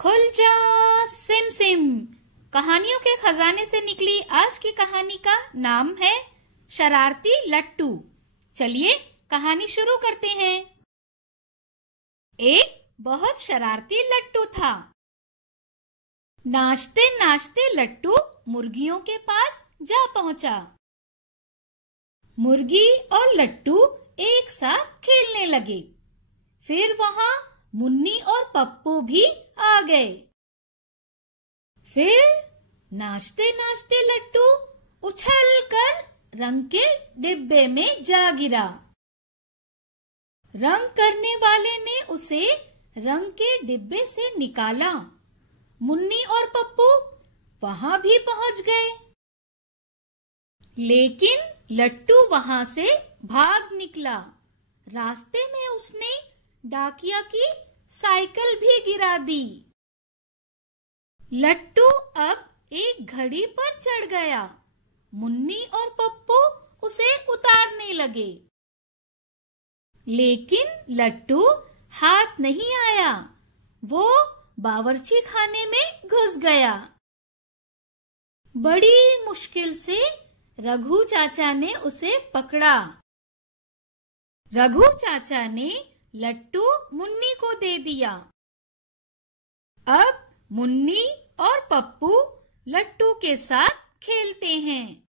खुल जा SIM SIM. कहानियों के खजाने से निकली आज की कहानी का नाम है शरारती लट्टू। चलिए कहानी शुरू करते हैं। एक बहुत शरारती लट्टू था। नाचते नाचते लट्टू मुर्गियों के पास जा पहुंचा। मुर्गी और लट्टू एक साथ खेलने लगे। फिर वहां मुन्नी और पप्पू भी आ गए। फिर नाचते नाचते लट्टू उछलकर रंग के डिब्बे में जा गिरा। रंग करने वाले ने उसे रंग के डिब्बे से निकाला। मुन्नी और पप्पू वहां भी पहुंच गए, लेकिन लट्टू वहां से भाग निकला। रास्ते में उसने डाकिया की साइकिल भी गिरा दी। लट्टू अब एक घड़ी पर चढ़ गया। मुन्नी और पप्पू उसे उतारने लगे, लेकिन लट्टू हाथ नहीं आया। वो बावर्ची खाने में घुस गया। बड़ी मुश्किल से रघु चाचा ने उसे पकड़ा। रघु चाचा ने लट्टू मुन्नी को दे दिया। अब मुन्नी और पप्पू लट्टू के साथ खेलते हैं।